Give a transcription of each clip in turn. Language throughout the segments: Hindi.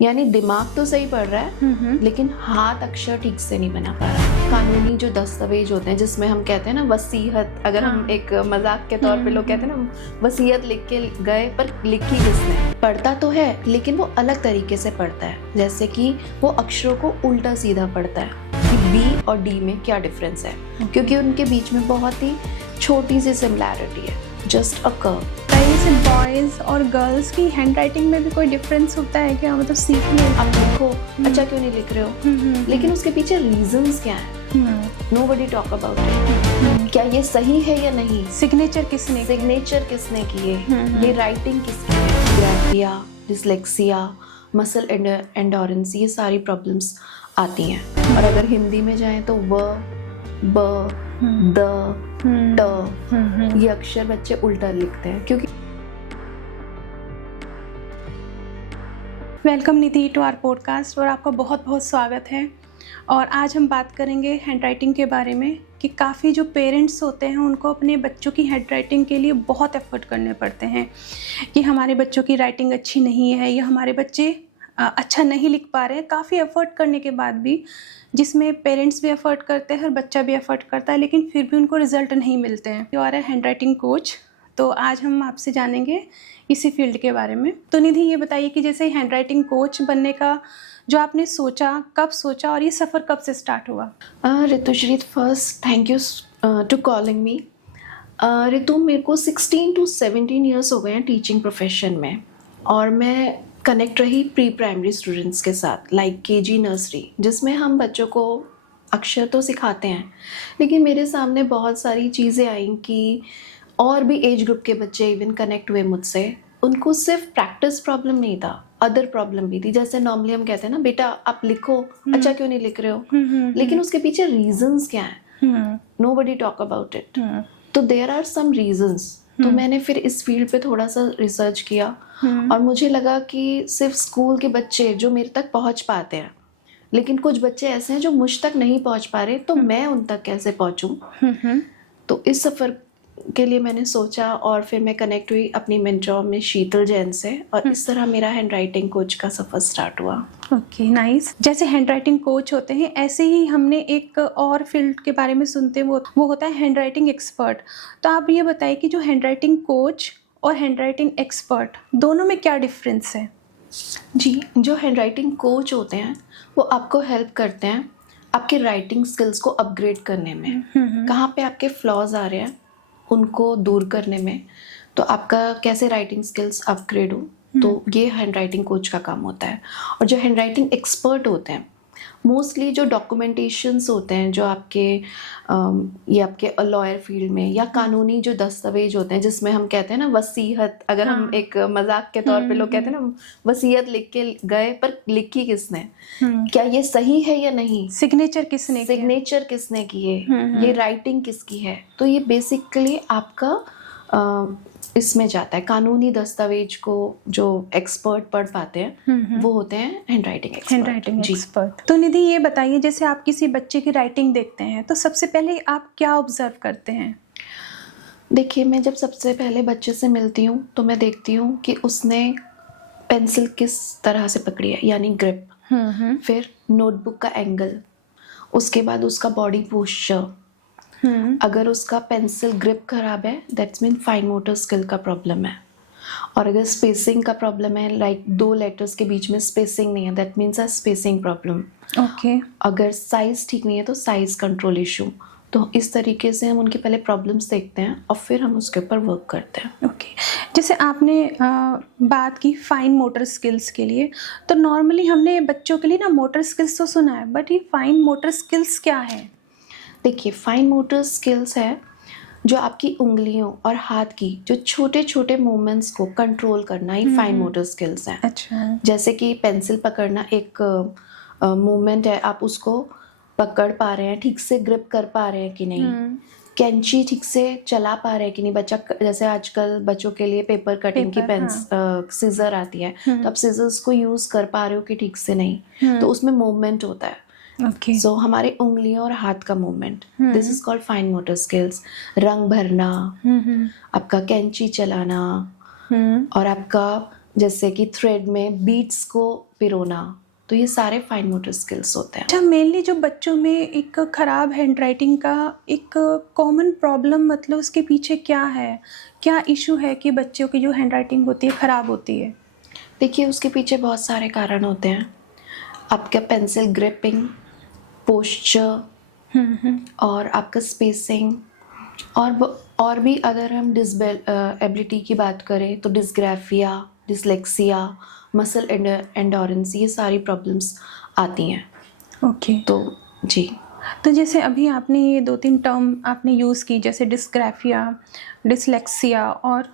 यानी दिमाग तो सही पढ़ रहा है लेकिन हाथ अक्षर ठीक से नहीं बना पा रहा। कानूनी जो दस्तावेज होते हैं जिसमें हम कहते हैं ना वसीयत, अगर हम एक मजाक के तौर पे लोग कहते हैं ना वसीयत लिख के गए, पर लिखी किसने? पढ़ता तो है लेकिन वो अलग तरीके से पढ़ता है। जैसे कि वो अक्षरों को उल्टा सीधा पढ़ता है कि बी और डी में क्या डिफरेंस है, क्योंकि उनके बीच में बहुत ही छोटी सी सिमिलैरिटी है, जस्ट अ कर्व। जैसे बॉयज और गर्ल्स की हैंड राइटिंग में भी कोई डिफरेंस होता है क्या? मतलब सीखने आप लिखो, अच्छा क्यों नहीं लिख रहे हो, लेकिन उसके पीछे रीजंस क्या है? Nobody talk about it. क्या ये सही है या नहीं? सिग्नेचर किसने की है? ये राइटिंग किसकी है? ग्राफिया, डिसलेक्सिया, मसल एंडोरेंस, ये सारी प्रॉब्लम्स आती हैं। और अगर हिंदी में जाएं तो व, ब, द, ट, ये अक्षर बच्चे उल्टा लिखते हैं क्योंकि। Welcome Nidhi to our podcast, और आपका बहुत बहुत स्वागत है। और आज हम बात करेंगे हैंड राइटिंग के बारे में कि काफ़ी जो पेरेंट्स होते हैं उनको अपने बच्चों की हैंड राइटिंग के लिए बहुत एफर्ट करने पड़ते हैं कि हमारे बच्चों की राइटिंग अच्छी नहीं है या हमारे बच्चे अच्छा नहीं लिख पा रहे हैं। काफ़ी एफर्ट करने के बाद भी, जिसमें पेरेंट्स भी एफर्ट करते हैं और बच्चा भी एफर्ट करता है, लेकिन फिर भी उनको रिजल्ट नहीं मिलते हैं। और है हैंड राइटिंग कोच, तो आज हम आपसे जानेंगे इसी फील्ड के बारे में। तो निधि, ये बताइए कि जैसे हैंड राइटिंग कोच बनने का जो आपने सोचा, कब सोचा और ये सफ़र कब से स्टार्ट हुआ? Ritushree, first thank you to calling me. Ritu, मेरे को 16 to 17 ईयर्स हो गए हैं टीचिंग प्रोफेशन में, और मैं कनेक्ट रही प्री प्राइमरी स्टूडेंट्स के साथ, लाइक केजी नर्सरी, जिसमें हम बच्चों को अक्षर तो सिखाते हैं, लेकिन मेरे सामने बहुत सारी चीज़ें आई कि और भी एज ग्रुप के बच्चे इवन कनेक्ट हुए मुझसे। उनको सिर्फ प्रैक्टिस प्रॉब्लम नहीं था, अदर प्रॉब्लम भी थी। जैसे नॉर्मली हम कहते हैं ना, बेटा आप लिखो, अच्छा क्यों नहीं लिख रहे हो, लेकिन उसके पीछे रीजंस क्या है? Nobody talk about it. तो देयर आर सम रीजंस। तो मैंने फिर इस फील्ड पे थोड़ा सा रिसर्च किया और मुझे लगा कि सिर्फ स्कूल के बच्चे जो मेरे तक पहुंच पाते हैं, लेकिन कुछ बच्चे ऐसे हैं जो मुझ तक नहीं पहुंच पा रहे, तो मैं उन तक कैसे पहुंचूं? तो इस सफ़र के लिए मैंने सोचा और फिर मैं कनेक्ट हुई अपनी मेंटोर में शीतल जैन से, और इस तरह मेरा हैंड राइटिंग कोच का सफ़र स्टार्ट हुआ। Okay, nice. जैसे हैंड राइटिंग कोच होते हैं, ऐसे ही हमने एक और फील्ड के बारे में सुनते हैं, वो होता है हैंड राइटिंग एक्सपर्ट। तो आप ये बताइए कि जो हैंड राइटिंग कोच और हैंड राइटिंग एक्सपर्ट, दोनों में क्या डिफरेंस है? जी, जो हैंड राइटिंग कोच होते हैं वो आपको हेल्प करते हैं आपके राइटिंग स्किल्स को अपग्रेड करने में। कहाँ पे आपके फ्लॉज आ रहे हैं उनको दूर करने में, तो आपका कैसे राइटिंग स्किल्स अपग्रेड हो, तो ये हैंड राइटिंग कोच का काम होता है। और जो हैंड राइटिंग एक्सपर्ट होते हैं, मोस्टली जो डॉक्यूमेंटेशंस होते हैं, जो आपके ये आपके लॉयर फील्ड में या कानूनी जो दस्तावेज होते हैं, जिसमें हम कहते हैं ना वसीयत, अगर हम एक मजाक के तौर पे लोग कहते हैं ना वसीयत लिख के गए, पर लिखी किसने? क्या ये सही है या नहीं? सिग्नेचर किसने की है? ये राइटिंग किसकी है? तो ये बेसिकली आपका इसमें जाता है। कानूनी दस्तावेज को जो एक्सपर्ट पढ़ पाते हैं वो होते हैं हैंड राइटिंग एक्सपर्ट। तो निधि, ये बताइए, जैसे आप किसी बच्चे की राइटिंग देखते हैं तो सबसे पहले आप क्या ऑब्जर्व करते हैं? देखिए, मैं जब सबसे पहले बच्चे से मिलती हूँ तो मैं देखती हूँ कि उसने पेंसिल किस तरह से पकड़ी है, यानी ग्रिप, फिर नोटबुक का एंगल, उसके बाद उसका बॉडी पोस्चर। अगर उसका पेंसिल ग्रिप खराब है, that's mean fine motor skill का प्रॉब्लम है। और अगर स्पेसिंग का प्रॉब्लम है, लाइक 2 लेटर्स के बीच में स्पेसिंग नहीं है, that means a spacing problem. Okay. अगर साइज ठीक नहीं है तो साइज कंट्रोल इशू। तो इस तरीके से हम उनके पहले प्रॉब्लम्स देखते हैं और फिर हम उसके ऊपर वर्क करते हैं। ओके। जैसे आपने बात की फाइन मोटर स्किल्स के लिए, तो नॉर्मली हमने बच्चों के लिए ना मोटर स्किल्स तो सुना है, बट ये फाइन मोटर स्किल्स क्या है? देखिए, फाइन मोटर स्किल्स है जो आपकी उंगलियों और हाथ की जो छोटे छोटे मूवमेंट्स को कंट्रोल करना, ही फाइन मोटर स्किल्स हैं। अच्छा। जैसे कि पेंसिल पकड़ना एक मूवमेंट है, आप उसको पकड़ पा रहे हैं, ठीक से ग्रिप कर पा रहे हैं कि नहीं, कैंची ठीक से चला पा रहे हैं कि नहीं। बच्चा, जैसे आजकल बच्चों के लिए पेपर कटिंग की सीजर आती है, तो आप सीजर्स को यूज कर पा रहे हो कि ठीक से नहीं, तो उसमें मूवमेंट होता है। सो हमारे उंगलियों और हाथ का movement, this is called fine motor skills. रंग भरना, आपका कैंची चलाना, और आपका जैसे कि थ्रेड में बीट्स को पिरोना, तो ये सारे फाइन मोटर स्किल्स होते हैं। अच्छा, मेनली जो बच्चों में एक खराब हैंडराइटिंग का एक कॉमन प्रॉब्लम, मतलब उसके पीछे क्या है, क्या इशू है कि बच्चों की जो हैंडराइटिंग होती है खराब होती है? देखिए, उसके पीछे बहुत सारे कारण होते हैं। आपका पेंसिल ग्रिपिंग, पोस्चर और आपका स्पेसिंग, और भी अगर हम डिसेबिलिटी की बात करें तो डिस्ग्राफिया, डिसलेक्सिया, मसल एंडोरेंस, ये सारी प्रॉब्लम्स आती हैं। ओके। तो जी, तो जैसे अभी आपने ये 2-3 टर्म आपने यूज़ की, जैसे डिस्ग्राफिया, डिसलेक्सिया और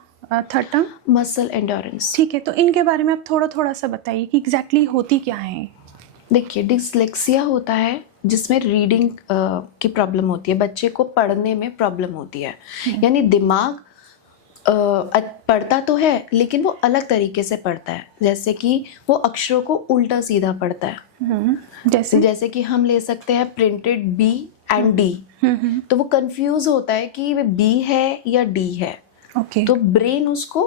थर्ड टर्म मसल एंडोरेंस। ठीक है, तो इनके बारे में आप थोड़ा सा बताइए कि एग्जैक्टली होती क्या है? देखिए, डिसलेक्सिया होता है जिसमें रीडिंग की प्रॉब्लम होती है, बच्चे को पढ़ने में प्रॉब्लम होती है। यानी दिमाग पढ़ता तो है लेकिन वो अलग तरीके से पढ़ता है, जैसे कि वो अक्षरों को उल्टा सीधा पढ़ता है। जैसे कि हम ले सकते हैं प्रिंटेड बी एंड डी, तो वो कंफ्यूज होता है कि वे बी है या डी है। ओके। तो ब्रेन उसको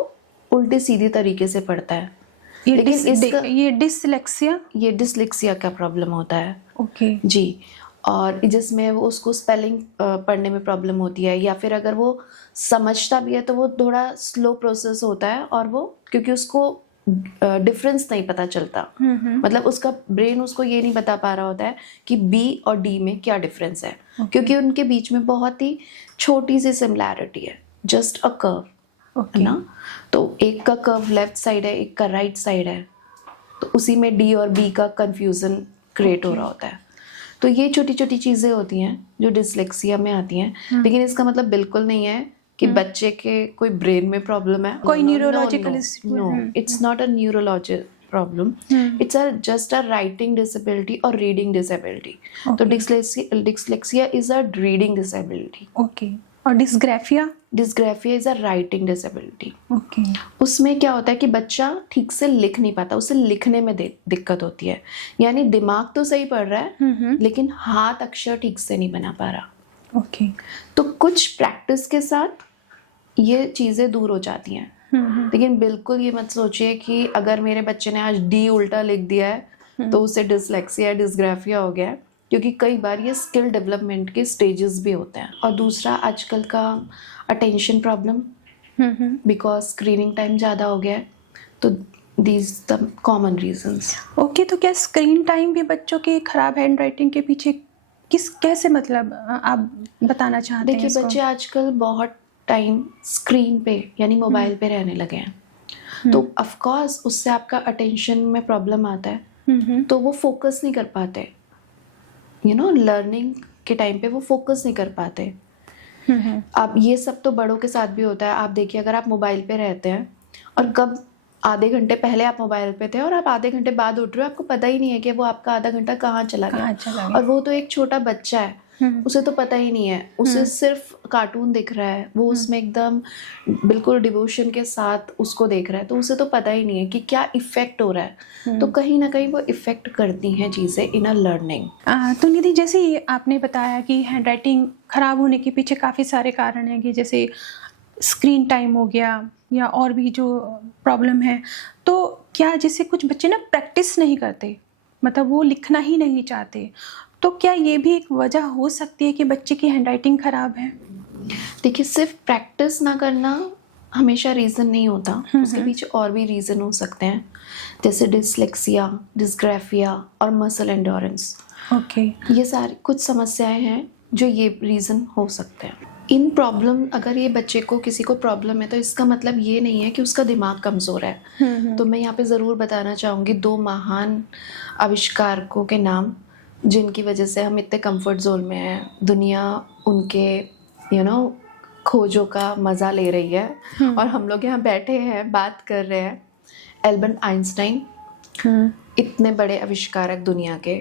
उल्टे सीधे तरीके से पढ़ता है। ये डिसलेक्सिया का प्रॉब्लम होता है। ओके जी, और जिसमें वो उसको स्पेलिंग पढ़ने में प्रॉब्लम होती है, या फिर अगर वो समझता भी है तो वो थोड़ा स्लो प्रोसेस होता है, और वो क्योंकि उसको डिफरेंस नहीं पता चलता, मतलब उसका ब्रेन उसको ये नहीं बता पा रहा होता है कि बी और डी में क्या डिफरेंस है, क्योंकि उनके बीच में बहुत ही छोटी सी सिमिलैरिटी है, जस्ट अ कर्व, है ना। तो एक का कर्व लेफ्ट साइड है, एक का राइट साइड है, तो उसी में डी और बी का कंफ्यूजन क्रिएट हो रहा होता है। तो ये छोटी छोटी चीज़ें होती हैं जो डिसलेक्सिया में आती हैं, लेकिन इसका मतलब बिल्कुल नहीं है कि बच्चे के कोई ब्रेन में प्रॉब्लम है, कोई neurological no, it's not a neurological problem, it's just a writing disability और रीडिंग डिसेबिलिटी। तो dyslexia is a reading disability. Okay. और dysgraphia is a writing disability. Okay. उसमें क्या होता है कि बच्चा ठीक से लिख नहीं पाता, उसे लिखने में दिक्कत होती है, यानी दिमाग तो सही पढ़ रहा है लेकिन हाथ अक्षर ठीक से नहीं बना पा रहा। ओके। तो कुछ प्रैक्टिस के साथ ये चीज़ें दूर हो जाती हैं, लेकिन बिल्कुल ये मत सोचिए कि अगर मेरे बच्चे ने आज डी उल्टा लिख दिया है तो उसे डिसलेक्सिया डिस्ग्राफिया हो गया है, क्योंकि कई बार ये स्किल डेवलपमेंट के स्टेजेस भी होते हैं। और दूसरा आजकल का attention problem, because screening time ज़्यादा हो गया है, तो these the common reasons. Okay. तो क्या स्क्रीन टाइम भी बच्चों की खराब हैंड राइटिंग के पीछे कैसे, मतलब आप बताना चाहते हैं? देखिए, बच्चे आजकल बहुत टाइम स्क्रीन पे यानी मोबाइल पे रहने लगे हैं, तो ऑफ कोर्स उससे आपका अटेंशन में प्रॉब्लम आता है, तो वो फोकस नहीं कर पाते, लर्निंग के टाइम पे वो फोकस नहीं कर पाते। अब ये सब तो बड़ों के साथ भी होता है। आप देखिए, अगर आप मोबाइल पे रहते हैं और कब आधे घंटे पहले आप मोबाइल पे थे और आप आधे घंटे बाद उठ रहे हो, आपको पता ही नहीं है कि वो आपका आधा घंटा कहाँ चला गया। और वो तो एक छोटा बच्चा है, उसे तो पता ही नहीं है, उसे सिर्फ कार्टून दिख रहा है, वो उसमें एकदम बिल्कुल डिवोशन के साथ उसको देख रहा है, तो उसे तो पता ही नहीं है कि क्या इफेक्ट हो रहा है। तो कहीं ना कहीं वो इफेक्ट करती हैं चीज़ें इन अ लर्निंग। तो निधि, जैसे ये आपने बताया कि हैंडराइटिंग खराब होने के पीछे काफ़ी सारे कारण हैं, कि जैसे स्क्रीन टाइम हो गया या और भी जो प्रॉब्लम है, तो क्या जैसे कुछ बच्चे ना प्रैक्टिस नहीं करते, मतलब वो लिखना ही नहीं चाहते, तो क्या ये भी एक वजह हो सकती है कि बच्चे की हैंडराइटिंग खराब है? देखिए, सिर्फ प्रैक्टिस ना करना हमेशा रीज़न नहीं होता, उसके पीछे और भी रीज़न हो सकते हैं, जैसे डिसलेक्सिया, डिस्ग्राफिया और मसल एंडोरेंस। ओके। ये सारी कुछ समस्याएं हैं जो ये रीज़न हो सकते हैं। इन प्रॉब्लम, अगर ये बच्चे को किसी को प्रॉब्लम है तो इसका मतलब ये नहीं है कि उसका दिमाग कमज़ोर है। तो मैं यहाँ पे ज़रूर बताना चाहूँगी 2 महान आविष्कारकों के नाम, जिनकी वजह से हम इतने कंफर्ट जोन में हैं, दुनिया उनके खोजों का मज़ा ले रही है, और हम लोग यहाँ बैठे हैं बात कर रहे हैं। एल्बर्ट आइंस्टाइन, इतने बड़े आविष्कारक दुनिया के,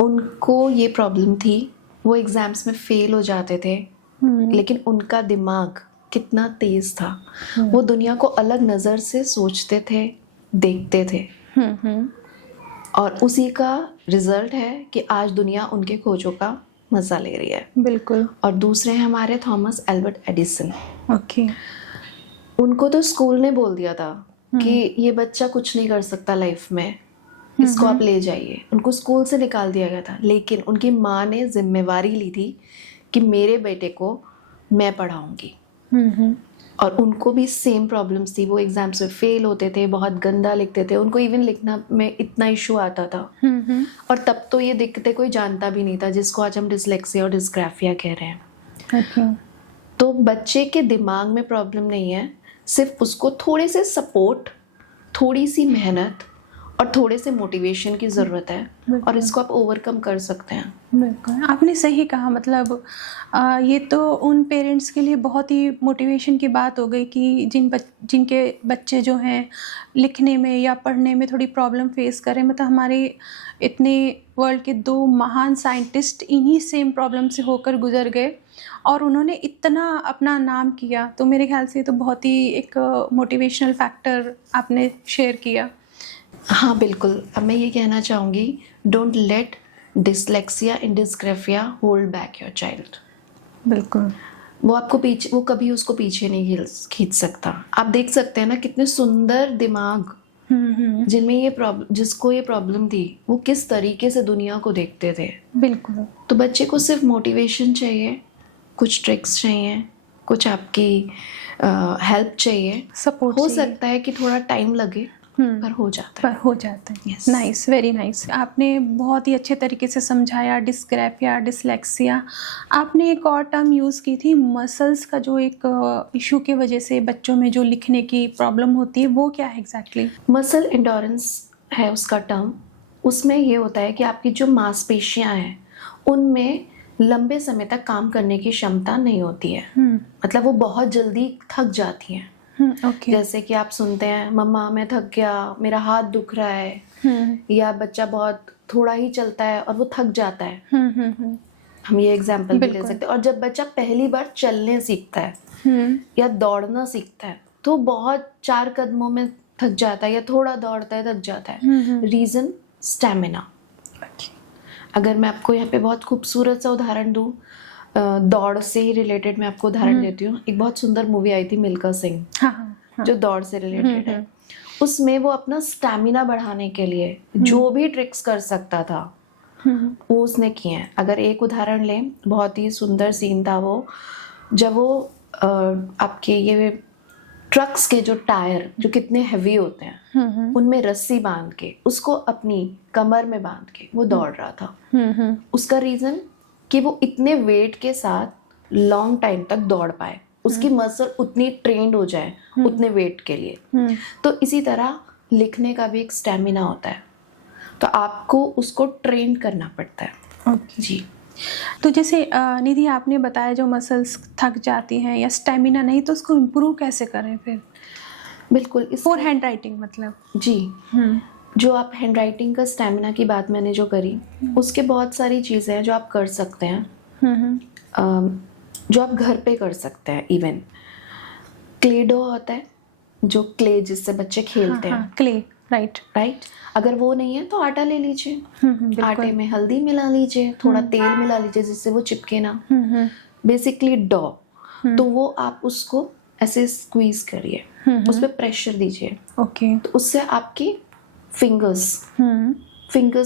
उनको ये प्रॉब्लम थी, वो एग्ज़ाम्स में फेल हो जाते थे, लेकिन उनका दिमाग कितना तेज़ था, वो दुनिया को अलग नज़र से सोचते थे, देखते थे, और उसी का रिजल्ट है कि आज दुनिया उनके खोजों का मज़ा ले रही है। बिल्कुल। और दूसरे हैं हमारे थॉमस एल्बर्ट एडिसन। ओके। उनको तो स्कूल ने बोल दिया था कि ये बच्चा कुछ नहीं कर सकता लाइफ में, इसको आप ले जाइए। उनको स्कूल से निकाल दिया गया था, लेकिन उनकी माँ ने जिम्मेवारी ली थी कि मेरे बेटे को मैं पढ़ाऊंगी। और उनको भी सेम प्रॉब्लम्स थी, वो एग्जाम्स में फेल होते थे, बहुत गंदा लिखते थे, उनको इवन लिखना में इतना इशू आता था। और तब तो ये दिक्कतें कोई जानता भी नहीं था, जिसको आज हम डिसलेक्सिया और डिस्ग्राफिया कह रहे हैं। तो बच्चे के दिमाग में प्रॉब्लम नहीं है, सिर्फ उसको थोड़े से सपोर्ट, थोड़ी सी मेहनत और थोड़े से मोटिवेशन की ज़रूरत है, और इसको आप ओवरकम कर सकते हैं। बिल्कुल, आपने सही कहा। मतलब ये तो उन पेरेंट्स के लिए बहुत ही मोटिवेशन की बात हो गई कि जिनके बच्चे जो हैं लिखने में या पढ़ने में थोड़ी प्रॉब्लम फेस करें। मतलब हमारे इतने वर्ल्ड के 2 महान साइंटिस्ट इन्हीं सेम प्रॉब्लम से होकर गुजर गए और उन्होंने इतना अपना नाम किया। तो मेरे ख्याल से तो बहुत ही एक मोटिवेशनल फैक्टर आपने शेयर किया। हाँ बिल्कुल। अब मैं ये कहना चाहूँगी, don't let dyslexia and dysgraphia hold back your child. बिल्कुल, वो आपको पीछे, वो कभी उसको पीछे नहीं खींच सकता। आप देख सकते हैं ना कितने सुंदर दिमाग जिनमें ये प्रॉब्लम, जिसको ये प्रॉब्लम थी, वो किस तरीके से दुनिया को देखते थे। बिल्कुल। तो बच्चे को सिर्फ मोटिवेशन चाहिए, कुछ ट्रिक्स चाहिए, कुछ आपकी हेल्प चाहिए, सपोर्ट हो सकता है कि थोड़ा टाइम लगे, पर हो जाता है। Nice, very nice. आपने बहुत ही अच्छे तरीके से समझाया डिस्ग्राफिया, डिसलेक्सिया। आपने एक और टर्म यूज़ की थी, मसल्स का जो एक इशू की वजह से बच्चों में जो लिखने की प्रॉब्लम होती है, वो क्या है एग्जैक्टली? मसल एंडोरेंस है उसका टर्म। उसमें ये होता है कि आपकी जो मांसपेशियां हैं उनमें लंबे समय तक काम करने की क्षमता नहीं होती है। मतलब वो बहुत जल्दी थक जाती हैं। ओके। जैसे कि आप सुनते हैं, मम्मा मैं थक गया, मेरा हाथ दुख रहा है, या बच्चा बहुत थोड़ा ही चलता है और वो थक जाता है। हम ये एग्जाम्पल भी ले सकते हैं। और जब बच्चा पहली बार चलने सीखता है या दौड़ना सीखता है, तो बहुत 4 कदमों में थक जाता है या थोड़ा दौड़ता है थक जाता है। Reason stamina. अगर मैं आपको यहाँ पे बहुत खूबसूरत सा उदाहरण दूँ, दौड़ से ही रिलेटेड मैं आपको उदाहरण देती हूँ। एक बहुत सुंदर मूवी आई थी मिल्खा सिंह, जो दौड़ से रिलेटेड है। उसमें वो अपना स्टैमिना बढ़ाने के लिए जो भी ट्रिक्स कर सकता था वो उसने किए हैं। अगर एक उदाहरण लें, बहुत ही सुंदर सीन था वो, जब वो आपके ये ट्रक्स के जो टायर जो कितने हैवी होते हैं उनमें रस्सी बांध के उसको अपनी कमर में बांध के वो दौड़ रहा था। उसका रीजन कि वो इतने वेट के साथ लॉन्ग टाइम तक दौड़ पाए, उसकी मसल उतनी ट्रेंड हो जाए उतने वेट के लिए। तो इसी तरह लिखने का भी एक स्टैमिना होता है, तो आपको उसको ट्रेन करना पड़ता है। जी। तो जैसे निधि आपने बताया जो मसल्स थक जाती हैं या स्टैमिना नहीं, तो उसको इम्प्रूव कैसे करें फिर? बिल्कुल, फॉर हैंड राइटिंग मतलब। जी। जो आप हैंड राइटिंग का स्टैमिना की बात मैंने जो करी, उसके बहुत सारी चीज़ें हैं जो आप कर सकते हैं, जो आप घर पे कर सकते हैं। इवन क्ले डो होता है, जो क्ले जिससे बच्चे खेलते हैं, क्ले, राइट। अगर वो नहीं है तो आटा ले लीजिए, आटे में हल्दी मिला लीजिए, थोड़ा तेल मिला लीजिए जिससे वो चिपके ना। बेसिकली डो, तो वो आप उसको ऐसे स्क्वीज करिए, उस पर प्रेशर दीजिए। ओके। तो उससे आपकी फिंगर्स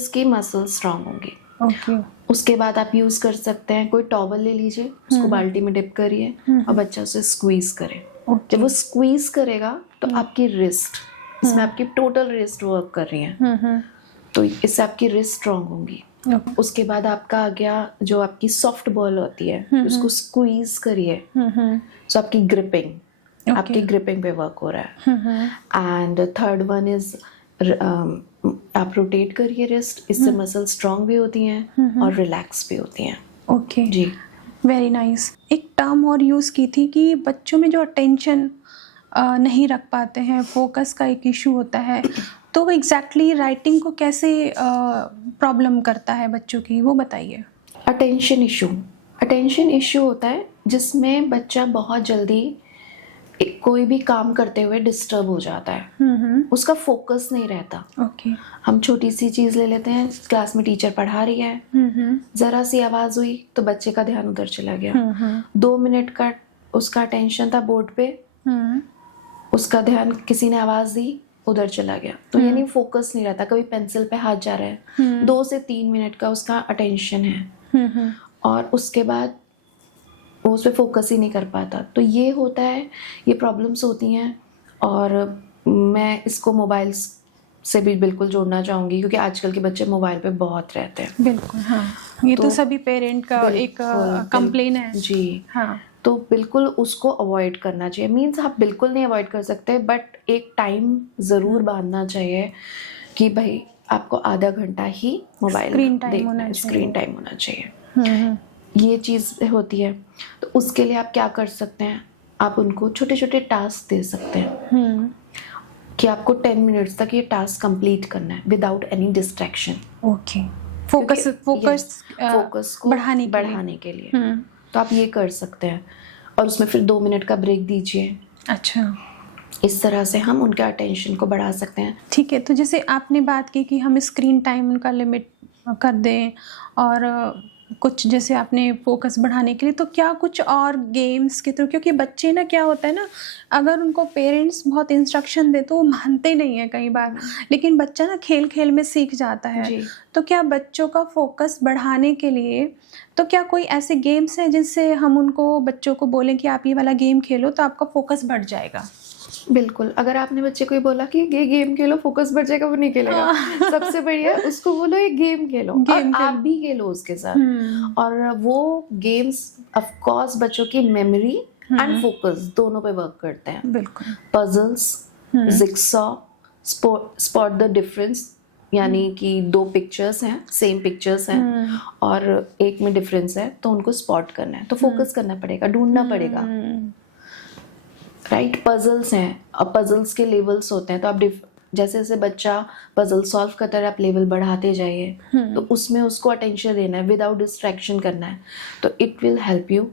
की मसल स्ट्रांग होंगी। ओके। उसके बाद आप यूज कर सकते हैं, कोई टॉवल ले लीजिए, उसको बाल्टी में डिप करिए और बच्चा उसे स्क्वीज करे। जब वो स्क्वीज करेगा तो आपकी रिस्ट, इसमें आपकी टोटल रिस्ट वर्क कर रही है, तो इससे आपकी रिस्ट स्ट्रांग होंगी। उसके बाद आपका आ गया जो आपकी सॉफ्ट बॉल होती है, उसको स्क्वीज करिए, तो आपकी ग्रिपिंग, आपकी ग्रिपिंग पे वर्क हो रहा है। एंड थर्ड वन इज आप रोटेट करिए रिस्ट, इससे मसल स्ट्रांग भी होती हैं और रिलैक्स भी होती हैं। ओके जी, वेरी नाइस। एक टर्म और यूज़ की थी कि बच्चों में जो अटेंशन नहीं रख पाते हैं, फोकस का एक इशू होता है, तो एग्जैक्टली राइटिंग को कैसे प्रॉब्लम करता है बच्चों की, वो बताइए। अटेंशन इशू होता है जिसमें बच्चा बहुत जल्दी कोई भी काम करते हुए डिस्टर्ब हो जाता है, उसका फोकस नहीं रहता। ओके। हम छोटी सी चीज़ ले लेते हैं, क्लास में टीचर पढ़ा रही है, ज़रा सी आवाज़ हुई तो बच्चे का ध्यान उधर चला गया। 2 मिनट का उसका अटेंशन था बोर्ड पे, उसका ध्यान किसी ने आवाज़ दी, उधर चला गया, तो यानी फोकस नहीं रहता। कभी पेंसिल पे हाथ जा रहा है, 2 से 3 मिनट का उसका अटेंशन है, और उसके बाद वो उस पर फोकस ही नहीं कर पाता। तो ये होता है, ये प्रॉब्लम्स होती हैं, और मैं इसको मोबाइल से भी बिल्कुल जोड़ना चाहूँगी, क्योंकि आजकल के बच्चे मोबाइल पे बहुत रहते हैं। बिल्कुल, हाँ, ये तो सभी पेरेंट का एक कंप्लेन है जी। हाँ, तो बिल्कुल उसको अवॉइड करना चाहिए। मीन्स आप बिल्कुल नहीं अवॉइड कर सकते, बट एक टाइम ज़रूर बांधना चाहिए कि भाई आपको आधा घंटा ही मोबाइल स्क्रीन टाइम देखना होना है, चाहिए। स्क्रीन टाइम होना चाहिए। ये चीज़ होती है। तो उसके लिए आप क्या कर सकते हैं, आप उनको छोटे छोटे टास्क दे सकते हैं कि आपको 10 मिनट्स तक ये टास्क कंप्लीट करना है without any distraction. Okay, focus को बढ़ाने के लिए तो आप ये कर सकते हैं, और उसमें फिर 2 मिनट का ब्रेक दीजिए। अच्छा, इस तरह से हम उनके अटेंशन को बढ़ा सकते हैं। ठीक है। तो जैसे आपने बात की कि हम स्क्रीन टाइम उनका लिमिट कर दें, और कुछ जैसे आपने फोकस बढ़ाने के लिए, तो क्या कुछ और गेम्स के थ्रू, क्योंकि बच्चे ना क्या होता है ना, अगर उनको पेरेंट्स बहुत इंस्ट्रक्शन दे तो वो मानते नहीं है कई बार, लेकिन बच्चा ना खेल खेल में सीख जाता है। जी। तो क्या बच्चों का फोकस बढ़ाने के लिए तो क्या कोई ऐसे गेम्स हैं जिनसे हम उनको बच्चों को बोलें कि आप ये वाला गेम खेलो तो आपका फोकस बढ़ जाएगा? बिल्कुल, अगर आपने बच्चे को ये बोला कि ये गेम खेलो फोकस बढ़ जाएगा, वो नहीं खेलेगा। सबसे बढ़िया उसको बोलो ये गेम खेलो, और आप भी खेलो उसके साथ। और वो गेम्स ऑफ कोर्स बच्चों की मेमोरी एंड फोकस दोनों पे वर्क करते हैं। बिल्कुल। Puzzles, jigsaw, spot the difference, यानी कि 2 पिक्चर्स हैं, सेम पिक्चर्स हैं और एक में डिफरेंस है, तो उनको स्पॉट करना है, तो फोकस करना पड़ेगा, ढूंढना पड़ेगा। राइट, पजल्स हैं, और पजल्स के लेवल्स होते हैं, तो आप जैसे जैसे बच्चा पजल सॉल्व करता है, आप लेवल बढ़ाते जाइए, तो उसमें उसको अटेंशन देना है विदाउट डिस्ट्रैक्शन करना है, तो it will help you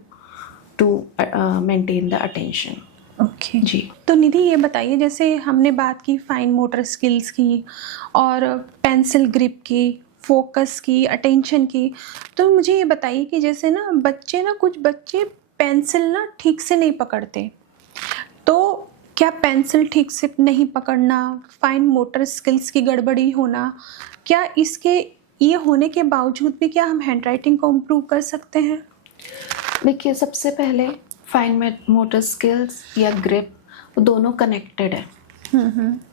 to maintain the attention. Okay जी। तो निधि ये बताइए, जैसे हमने बात की फाइन मोटर स्किल्स की और पेंसिल ग्रिप की, फोकस की, अटेंशन की, तो मुझे ये बताइए कि जैसे ना बच्चे ना, कुछ बच्चे पेंसिल ना ठीक से नहीं पकड़ते, तो क्या पेंसिल ठीक से नहीं पकड़ना, फाइन मोटर स्किल्स की गड़बड़ी होना, क्या इसके ये होने के बावजूद भी क्या हम हैंडराइटिंग को इम्प्रूव कर सकते हैं? देखिए, सबसे पहले फाइन मोटर स्किल्स या ग्रिप, वो दोनों कनेक्टेड है।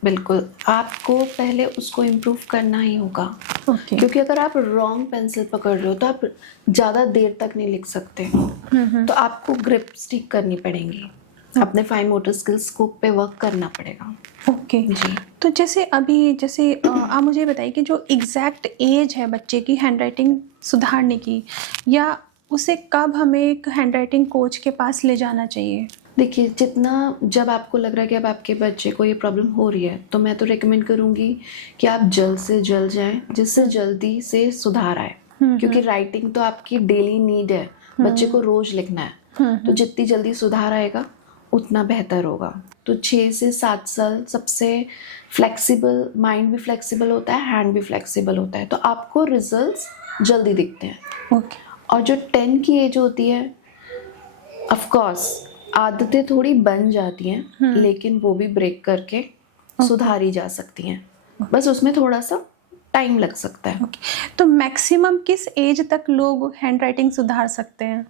बिल्कुल, आपको पहले उसको इम्प्रूव करना ही होगा। क्योंकि अगर आप रॉन्ग पेंसिल पकड़ रहे हो तो आप ज़्यादा देर तक नहीं लिख सकते, तो आपको ग्रिप स्टिक करनी पड़ेगी, अपने फाइन मोटर स्किल्स को पे वर्क करना पड़ेगा। ओके जी। तो जैसे अभी जैसे आप मुझे बताइए कि जो एग्जैक्ट एज है बच्चे की हैंडराइटिंग सुधारने की, या उसे कब हमें एक हैंडराइटिंग कोच के पास ले जाना चाहिए? देखिए, जितना जब आपको लग रहा है कि अब आपके बच्चे को ये प्रॉब्लम हो रही है, तो मैं तो रेकमेंड करूँगी कि आप जल्द से जल्द जाएं, जिससे जल्दी से सुधार आए। क्योंकि राइटिंग तो आपकी डेली नीड है, बच्चे को रोज लिखना है, तो जितनी जल्दी सुधार आएगा उतना बेहतर होगा। तो 6 से 7 साल सबसे फ्लेक्सिबल, माइंड भी फ्लेक्सिबल होता है, हैंड भी फ्लेक्सिबल होता है, तो आपको रिजल्ट्स जल्दी दिखते हैं। ओके। और जो 10 की एज होती है, ऑफ कोर्स आदतें थोड़ी बन जाती हैं, लेकिन वो भी ब्रेक करके सुधारी जा सकती हैं, बस उसमें थोड़ा सा टाइम लग सकता है। तो मैक्सिमम किस एज तक लोग हैंडराइटिंग सुधार सकते हैं?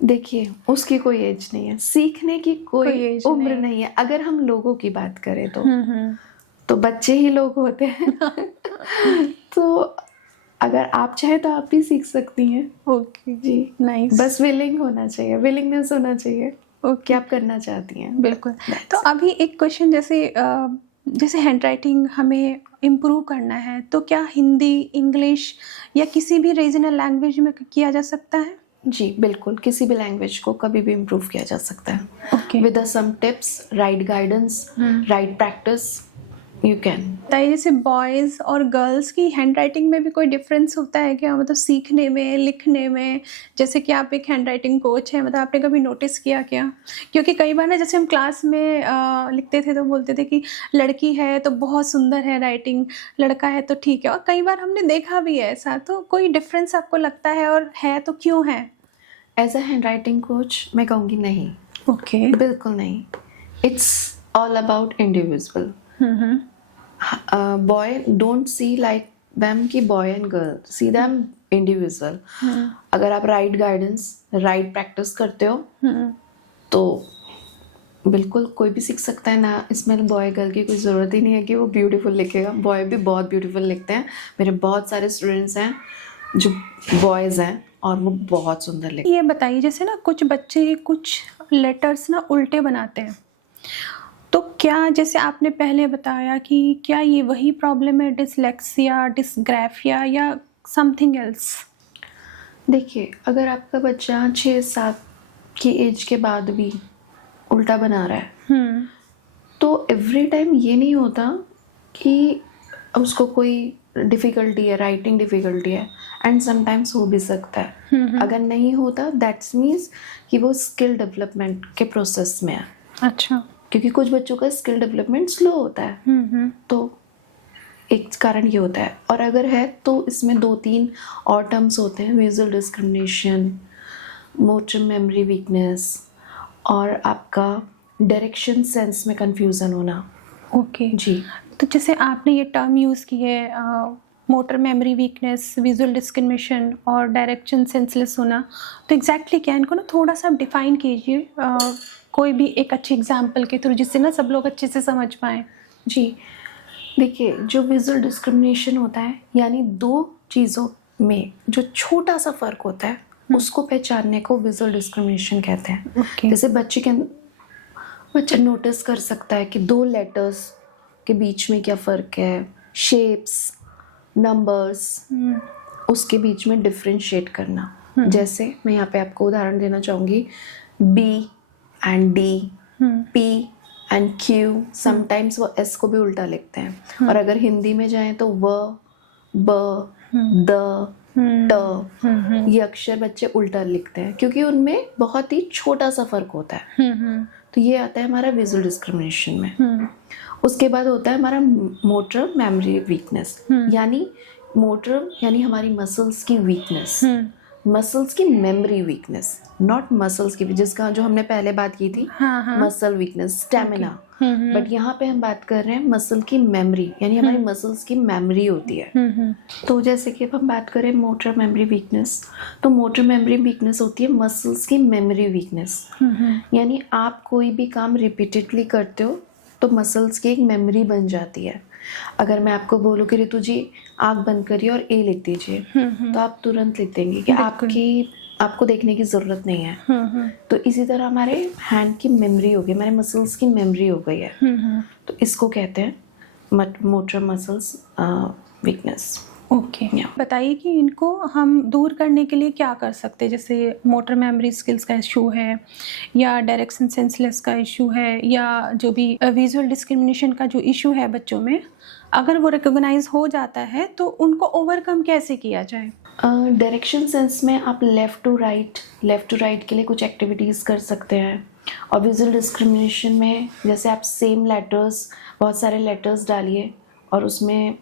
देखिए, उसकी कोई एज नहीं है, सीखने की कोई उम्र नहीं है। अगर हम लोगों की बात करें तो बच्चे ही लोग होते हैं। तो अगर आप चाहे तो आप भी सीख सकती हैं। ओके जी, नाइस। बस विलिंग होना चाहिए, विलिंगनेस होना चाहिए। क्या आप करना चाहती हैं? बिल्कुल। तो अभी एक क्वेश्चन, जैसे हैंडराइटिंग हमें इम्प्रूव करना है, तो क्या हिंदी, इंग्लिश या किसी भी रीजनल लैंग्वेज में किया जा सकता है? जी बिल्कुल, किसी भी लैंग्वेज को कभी भी इम्प्रूव किया जा सकता है। Okay. With some tips, right guidance, right practice, you can. बताइए, जैसे बॉयज़ और गर्ल्स की हैंडराइटिंग में भी कोई डिफरेंस होता है क्या, मतलब सीखने में, लिखने में? जैसे कि आप एक हैंडराइटिंग कोच हैं, मतलब आपने कभी नोटिस किया क्या? क्योंकि कई बार ना, जैसे हम क्लास में लिखते थे तो बोलते थे कि लड़की है तो बहुत सुंदर है राइटिंग, लड़का है तो ठीक है, और कई बार हमने देखा भी है ऐसा। तो कोई डिफरेंस आपको लगता है, और है तो क्यों है? एज अ हैंडराइटिंग कोच मैं कहूँगी नहीं। ओके। बिल्कुल नहीं, It's all about individual. Boy, don't see like them कि boy and girl, see them individual. अगर आप right guidance, right practice करते हो तो बिल्कुल कोई भी सीख सकता है ना, इसमें बॉय गर्ल की कोई ज़रूरत ही नहीं है कि वो ब्यूटीफुल लिखेगा, बॉय भी बहुत ब्यूटीफुल लिखते हैं. मेरे बहुत सारे स्टूडेंट्स हैं जो बॉयज़ हैं और वो बहुत सुंदर लिखते ये बताइए, जैसे ना कुछ बच्चे कुछ लेटर्स ना उल्टे बनाते हैं, तो क्या जैसे आपने पहले बताया कि क्या ये वही प्रॉब्लम है, डिसलेक्सिया, डिसग्राफिया या समथिंग एल्स? हैं. देखिए, अगर आपका बच्चा 6-7 की एज के बाद भी उल्टा बना रहा है तो एवरी टाइम ये नहीं होता कि उसको कोई डिफ़िकल्टी है, राइटिंग डिफ़िकल्टी है, एंड समटाइम्स हो भी सकता है. अगर नहीं होता दैट्स मीन्स कि वो स्किल डेवलपमेंट के प्रोसेस में है. अच्छा. क्योंकि कुछ बच्चों का स्किल डेवलपमेंट स्लो होता है, तो एक कारण ये होता है. और अगर है तो इसमें 2-3 और टर्म्स होते हैं, visual discrimination, motor memory weakness और आपका डायरेक्शन सेंस में कंफ्यूजन होना. ओके जी. तो जैसे आपने ये टर्म यूज़ की है, motor memory weakness, visual discrimination और डायरेक्शन सेंसलेस होना, तो एग्जैक्टली क्या है, इनको ना थोड़ा सा डिफाइन कीजिए कोई भी एक अच्छी एग्जांपल के थ्रू, जिससे ना सब लोग अच्छे से समझ पाएँ. जी, देखिए, जो विजुअल डिस्क्रिमिनेशन होता है यानी 2 चीज़ों में जो छोटा सा फ़र्क होता है उसको पहचानने को विजुअल डिस्क्रिमिनेशन कहते हैं. ओके. जैसे बच्चा नोटिस कर सकता है कि 2 लेटर्स के बीच में क्या फ़र्क है, शेप्स, नंबर्स, उसके बीच में डिफ्रेंशिएट करना. जैसे मैं यहाँ पे आपको उदाहरण देना चाहूँगी, B and D, P and Q. Sometimes वो एस को भी उल्टा लिखते हैं. और अगर हिंदी में जाएं तो व, ब, द, ट, ये अक्षर बच्चे उल्टा लिखते हैं क्योंकि उनमें बहुत ही छोटा सा फर्क होता है. तो ये आता है हमारा विजुअल डिस्क्रिमिनेशन में. उसके बाद होता है हमारा मोटर मेमोरी वीकनेस, यानी मोटर यानी हमारी मसल्स की वीकनेस, मसल्स की मेमोरी वीकनेस, नॉट मसल्स की, जिसका जो हमने पहले बात की थी मसल वीकनेस, स्टेमिना. बट यहाँ पे हम बात कर रहे हैं मसल की मेमोरी, यानी हमारी मसल्स की मेमोरी होती है. तो जैसे कि अब हम बात करें मोटर मेमोरी वीकनेस, तो मोटर मेमोरी वीकनेस होती है मसल्स की मेमोरी वीकनेस. यानी आप कोई भी काम रिपीटेडली करते हो तो मसल्स की एक मेमोरी बन जाती है. अगर मैं आपको बोलूँ कि ऋतु जी आँख बंद करिए और ए लिख दीजिए, तो आप तुरंत लिख देंगे कि आपको देखने की ज़रूरत नहीं है. तो इसी तरह हमारे हैंड की मेमोरी हो गई, हमारे मसल्स की मेमोरी हो गई है. तो इसको कहते हैं मोटर मसल्स वीकनेस. ओके. बताइए कि इनको हम दूर करने के लिए क्या कर सकते हैं, जैसे मोटर मेमोरी स्किल्स का इशू है या डायरेक्शन सेंसलेस का इशू है या जो भी विजुअल डिस्क्रिमिनेशन का जो इशू है बच्चों में, अगर वो रिकॉग्नाइज हो जाता है तो उनको ओवरकम कैसे किया जाए? डायरेक्शन सेंस में आप लेफ़्ट टू राइट के लिए कुछ एक्टिविटीज़ कर सकते हैं. और विजुअल डिस्क्रिमिनेशन में जैसे आप सेम लेटर्स, बहुत सारे लेटर्स डालिए और उसमें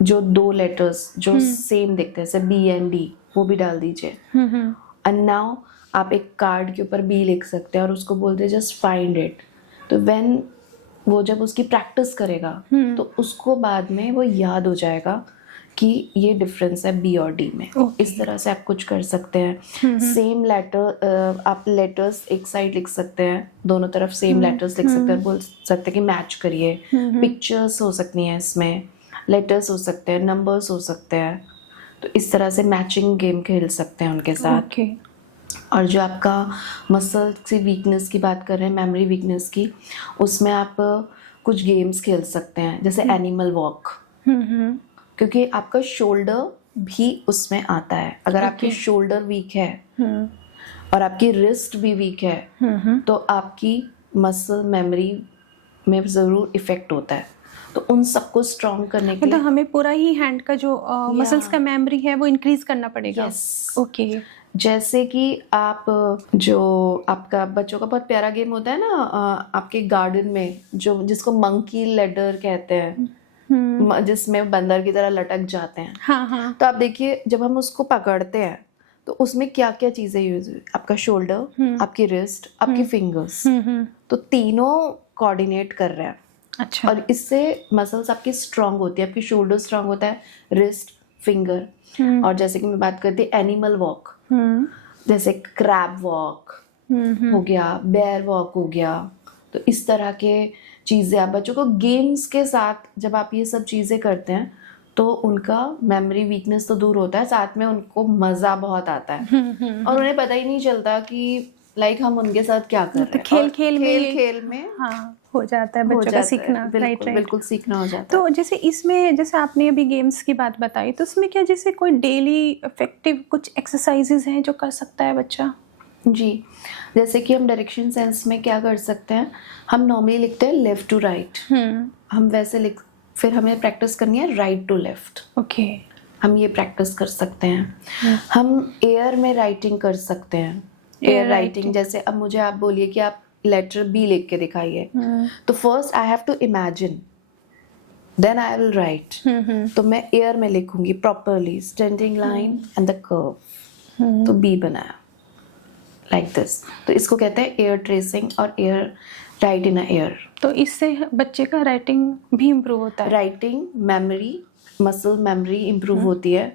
जो 2 लेटर्स जो सेम दिखते हैं जैसे बी एंड डी, वो भी डाल दीजिए. एंड नाउ आप एक कार्ड के ऊपर बी लिख सकते हैं और उसको बोलते हैं जस्ट फाइंड इट. तो व्हेन वो जब उसकी प्रैक्टिस करेगा तो उसको बाद में वो याद हो जाएगा कि ये डिफरेंस है बी और डी में. इस तरह से आप कुछ कर सकते हैं. सेम लेटर, आप लेटर्स एक साइड लिख सकते हैं, दोनों तरफ सेम लेटर्स लिख सकते हैं, बोल सकते हैं कि मैच करिए. पिक्चर्स हो सकती हैं इसमें, लेटर्स हो सकते हैं, नंबर्स हो सकते हैं. तो इस तरह से मैचिंग गेम खेल सकते हैं उनके साथ. और जो आपका मसल की वीकनेस की बात कर रहे हैं, मेमोरी वीकनेस की, उसमें आप कुछ गेम्स खेल सकते हैं जैसे एनिमल वॉक, क्योंकि आपका शोल्डर भी उसमें आता है. अगर आपकी शोल्डर वीक है और आपकी रिस्ट भी वीक है तो आपकी मसल मेमोरी में ज़रूर इफ़ेक्ट होता है. तो उन सबको स्ट्रॉन्ग करने के लिए मतलब हमें पूरा ही हैंड का जो मसल्स का मेमोरी है वो इंक्रीज करना पड़ेगा. ओके. जैसे कि आप जो आपका बच्चों का बहुत प्यारा गेम होता है ना, आपके गार्डन में जिसको मंकी लेडर कहते हैं, जिसमें बंदर की तरह लटक जाते हैं. हाँ. तो आप देखिए जब हम उसको पकड़ते हैं तो उसमें क्या क्या चीजें यूज हुई, आपका शोल्डर, आपकी रिस्ट, आपकी फिंगर्स. तो तीनों कोऑर्डिनेट कर रहे हैं। अच्छा। और इससे मसल्स आपकी स्ट्रांग होती है, आपकी शोल्डर स्ट्रांग होता है, रिस्ट, फिंगर। और जैसे कि मैं बात करती एनिमल वॉक, जैसे क्रैब वॉक हो गया, बेयर वॉक हो गया, तो इस तरह के चीज़ें आप बच्चों को गेम्स के साथ जब आप ये सब चीज़ें करते हैं तो उनका मेमोरी वीकनेस तो दूर होता है, साथ में उनको मज़ा बहुत आता है और उन्हें पता ही नहीं चलता कि लाइक हम उनके साथ क्या कर रहे हैं। खेल में हाँ, हो जाता है बच्चों का सीखना। बिल्कुल बिल्कुल सीखना हो जाता है। तो जैसे इसमें, जैसे आपने अभी गेम्स की बात बताई, तो उसमें क्या जैसे कोई डेली इफेक्टिव कुछ एक्सरसाइजेज हैं जो कर सकता है बच्चा? जी, जैसे कि हम डायरेक्शन सेंस में क्या कर सकते हैं, हम नॉर्मली लिखते हैं लेफ्ट टू राइट, हम वैसे फिर हमें प्रैक्टिस करनी है राइट टू लेफ्ट। ओके, हम ये प्रैक्टिस कर सकते हैं। हम एयर में राइटिंग कर सकते हैं, एयर राइटिंग। जैसे अब मुझे आप बोलिए कि आप लेटर बी लिख के दिखाइए, तो first I have to imagine, then I will write. तो मैं एयर में लिखूंगी properly, standing line and the curve, तो बी बनाया लाइक दिस। तो इसको कहते हैं एयर ट्रेसिंग और एयर राइट इन एयर। तो इससे बच्चे का राइटिंग भी इम्प्रूव होता है? Writing, memory, muscle memory improve होती है।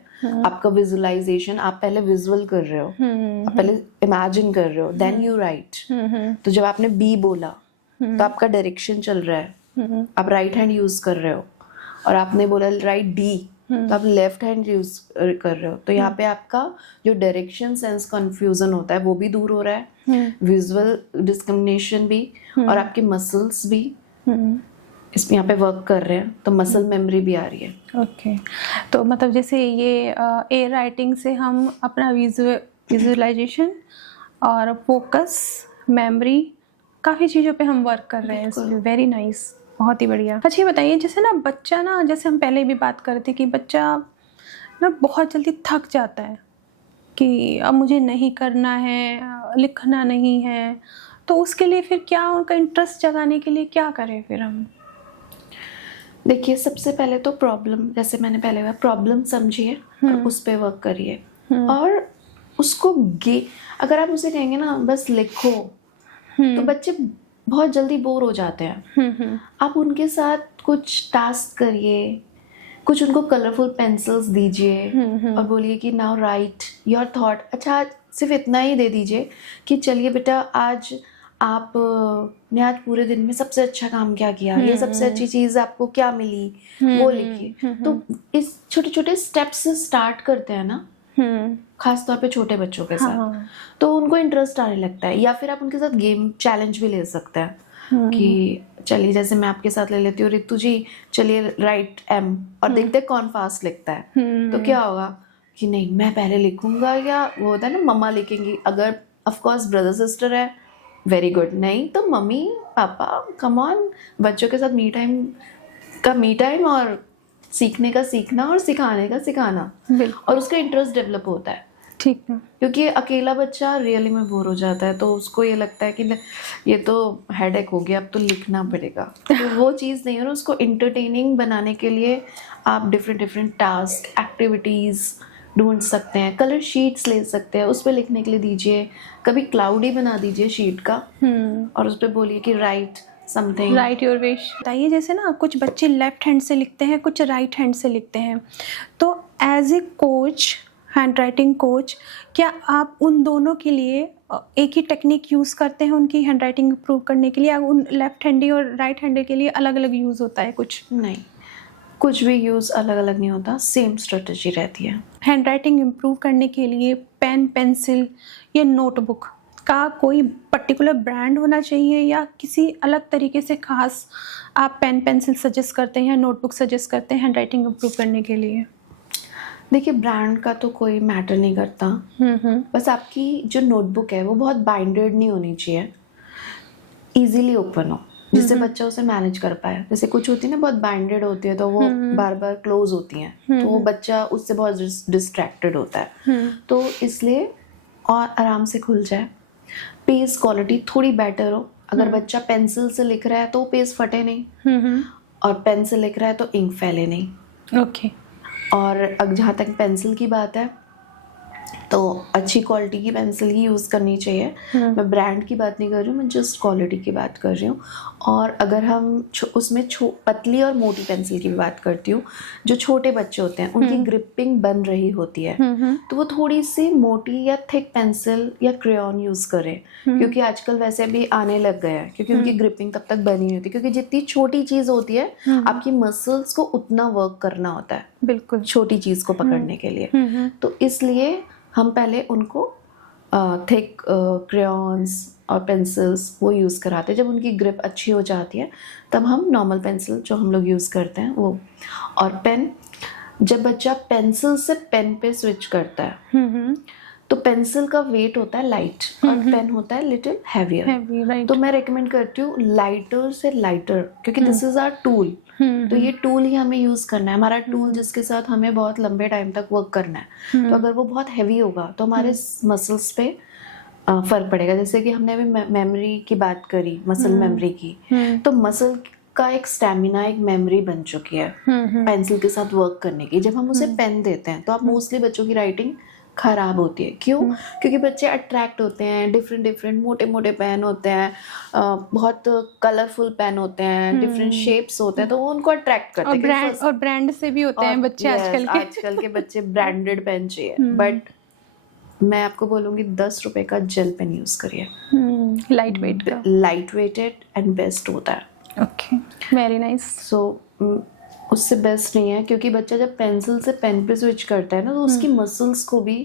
आपका विजुअलाइजेशन, आप पहले विजुअल कर रहे हो, आप पहले इमेजिन कर रहे हो, देन यू राइट। तो जब आपने बी बोला तो आपका डायरेक्शन चल रहा है, आप राइट हैंड यूज कर रहे हो, और आपने बोला राइट डी तो आप लेफ्ट हैंड यूज कर रहे हो। तो यहाँ पे आपका जो डायरेक्शन सेंस कंफ्यूजन होता है वो भी दूर हो रहा है, विजुअल डिस्क्रिमिनेशन भी, और आपके मसल्स भी इसमें यहाँ पे वर्क कर रहे हैं, तो मसल मेमोरी भी आ रही है। ओके, तो मतलब जैसे ये एयर राइटिंग से हम अपना विजुअलाइजेशन और फोकस, मेमोरी, काफ़ी चीज़ों पे हम वर्क कर रहे हैं। वेरी नाइस, बहुत ही बढ़िया। अच्छा ये बताइए, जैसे ना बच्चा ना, जैसे हम पहले भी बात कर रहे थे कि बच्चा ना बहुत जल्दी थक जाता है कि अब मुझे नहीं करना है, लिखना नहीं है, तो उसके लिए फिर क्या, उनका इंटरेस्ट जगाने के लिए क्या करें फिर हम? देखिए, सबसे पहले तो प्रॉब्लम, जैसे मैंने पहले कहा, प्रॉब्लम समझिए और उस पे वर्क करिए। और उसको अगर आप उसे कहेंगे ना बस लिखो, तो बच्चे बहुत जल्दी बोर हो जाते हैं। आप उनके साथ कुछ टास्क करिए, कुछ उनको कलरफुल पेंसिल्स दीजिए और बोलिए कि नाउ राइट योर थॉट। अच्छा, सिर्फ इतना ही दे दीजिए कि चलिए बेटा, आज आपने आज पूरे दिन में सबसे अच्छा काम क्या किया, ये सबसे अच्छी चीज़ आपको क्या मिली, वो लिखिए। तो इस छोटे छोटे स्टेप्स से स्टार्ट करते हैं ना, खास तौर पे छोटे बच्चों के साथ, तो उनको इंटरेस्ट आने लगता है। या फिर आप उनके साथ गेम चैलेंज भी ले सकते हैं कि चलिए, जैसे मैं आपके साथ ले लेती हूँ, रितु जी चलिए राइट एम, और देखते हैं कौन फास्ट लिखता है। तो क्या होगा कि नहीं, मैं पहले लिखूंगा, या वो होता है ना मम्मा लिखेंगी, अगर ऑफ कोर्स ब्रदर सिस्टर है वेरी गुड, नहीं तो मम्मी पापा, कम ऑन। बच्चों के साथ मी टाइम और सीखने का सीखना और सिखाने का सिखाना, और उसका इंटरेस्ट डेवलप होता है। ठीक है, क्योंकि अकेला बच्चा रियली में बोर हो जाता है, तो उसको ये लगता है कि ये तो हेडेक हो गया, अब तो लिखना पड़ेगा। तो वो चीज़ नहीं है ना, उसको इंटरटेनिंग बनाने के लिए आप डिफरेंट टास्क, एक्टिविटीज़ ढूंढ सकते हैं, कलर शीट्स ले सकते हैं, उस पर लिखने के लिए दीजिए। कभी क्लाउडी बना दीजिए शीट का और उस पर बोलिए कि right something, right your wish. बताइए, जैसे ना कुछ बच्चे लेफ्ट हैंड से लिखते हैं, कुछ राइट हैंड से लिखते हैं, तो as a coach, handwriting coach, क्या आप उन दोनों के लिए एक ही टेक्निक यूज़ करते हैं उनकी हैंड राइटिंग इम्प्रूव करने के लिए, या उन लेफ्ट हैंडी और राइट हैंडर के लिए अलग अलग यूज़ होता है कुछ? नहीं, कुछ भी यूज़ अलग अलग नहीं होता, सेम स्ट्रेटजी रहती है। हैंड राइटिंग इम्प्रूव करने के लिए पेन, पेंसिल या नोटबुक का कोई पर्टिकुलर ब्रांड होना चाहिए, या किसी अलग तरीके से खास आप पेन पेंसिल सजेस्ट करते हैं या नोटबुक सजेस्ट करते हैं हैंड राइटिंग इम्प्रूव करने के लिए? देखिए, ब्रांड का तो कोई मैटर नहीं करता, बस आपकी जो नोटबुक है वो बहुत बाइंडेड नहीं होनी चाहिए, इजीली ओपन हो, जिससे बच्चा उसे मैनेज कर पाए। जैसे कुछ होती है ना बहुत बाइंडेड होती है, तो वो बार बार क्लोज होती हैं, तो वो बच्चा उससे बहुत डिस्ट्रैक्टेड होता है। तो इसलिए और आराम से खुल जाए, पेज क्वालिटी थोड़ी बेटर हो। अगर बच्चा पेंसिल से लिख रहा है तो पेज फटे नहीं, और पेन से लिख रहा है तो इंक फैले नहीं। ओके। और जहाँ तक पेंसिल की बात है, तो अच्छी क्वालिटी की पेंसिल ही यूज़ करनी चाहिए। मैं ब्रांड की बात नहीं कर रही हूँ, मैं जस्ट क्वालिटी की बात कर रही हूँ। और अगर हम उसमें पतली और मोटी पेंसिल की बात करती हूँ, जो छोटे बच्चे होते हैं उनकी ग्रिपिंग बन रही होती है, तो वो थोड़ी सी मोटी या थिक पेंसिल या क्रेयॉन यूज़ करें, क्योंकि आजकल वैसे भी आने लग गया है, क्योंकि उनकी ग्रिपिंग तब तक बनी नहीं होती, क्योंकि जितनी छोटी चीज़ होती है आपकी मसल्स को उतना वर्क करना होता है बिल्कुल छोटी चीज़ को पकड़ने के लिए। तो इसलिए हम पहले उनको थिक क्रेयॉन्स और पेंसिल्स वो यूज़ कराते हैं। जब उनकी ग्रिप अच्छी हो जाती है तब हम नॉर्मल पेंसिल जो हम लोग यूज़ करते हैं वो। और पेन, जब बच्चा पेंसिल से पेन पे स्विच करता है तो पेंसिल का वेट होता है लाइट और पेन होता है लिटिल हैवियर। राइट। तो मैं रेकमेंड करती हूँ लाइटर से लाइटर, क्योंकि दिस इज आवर टूल। तो ये टूल ही हमें यूज करना है, हमारा टूल जिसके साथ हमें बहुत लंबे टाइम तक वर्क करना है। तो अगर वो बहुत हैवी होगा तो हमारे मसल्स पे फर्क पड़ेगा। जैसे कि हमने अभी मेमोरी की बात करी, मसल मेमोरी की, तो मसल का एक स्टैमिना, एक मेमोरी बन चुकी है पेंसिल के साथ वर्क करने की। जब हम उसे पेन देते हैं तो आप मोस्टली बच्चों की राइटिंग खराब होती है। क्यों? क्योंकि बच्चे अट्रैक्ट होते हैं, डिफरेंट मोटे मोटे पेन होते हैं, बहुत कलरफुल पेन होते हैं, डिफरेंट शेप्स होते हैं, तो वो उनको अट्रैक्ट करते हैं। और ब्रांड से भी होते हैं बच्चे आजकल के बच्चे ब्रांडेड पेन चाहिए। बट मैं आपको बोलूँगी 10 रुपए का जेल पेन यूज़ करिए, लाइट वेटेड एंड बेस्ट होता है। Okay, very nice. सो उससे बेस्ट नहीं है, क्योंकि बच्चा जब पेंसिल से पेन पे स्विच करता है ना, तो उसकी मसल्स को भी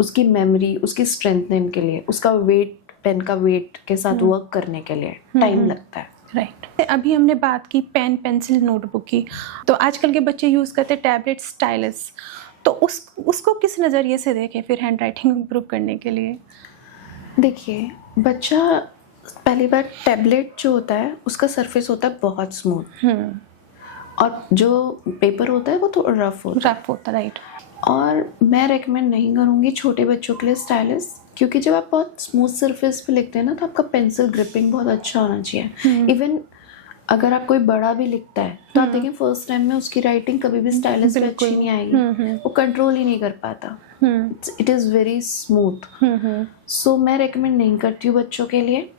उसकी मेमोरी, उसकी स्ट्रेंथनिंग के लिए, उसका वेट, पेन का वेट के साथ वर्क करने के लिए टाइम लगता है। राइट। अभी हमने बात की पेन, पेंसिल, नोटबुक की, तो आजकल के बच्चे यूज़ करते हैं टैबलेट, स्टाइलस। तो उसको किस नज़रिए से देखें फिर हैंड राइटिंग इम्प्रूव करने के लिए? देखिए, बच्चा पहली बार, टैबलेट जो होता है उसका सरफेस होता है बहुत स्मूथ, और जो पेपर होता है वो थोड़ा रफ होता है। राइट। और मैं रेकमेंड नहीं करूँगी छोटे बच्चों के लिए स्टाइलस, क्योंकि जब आप बहुत स्मूथ सरफेस पे लिखते हैं ना, तो आपका पेंसिल ग्रिपिंग बहुत अच्छा होना चाहिए। इवन अगर आप कोई बड़ा भी लिखता है तो आप देखें फर्स्ट टाइम में उसकी राइटिंग कभी भी स्टाइलस पे अच्छी नहीं आएगी, वो कंट्रोल ही नहीं कर पाता। It is very smooth. So मैं रेकमेंड नहीं करती हूँ बच्चों के लिए।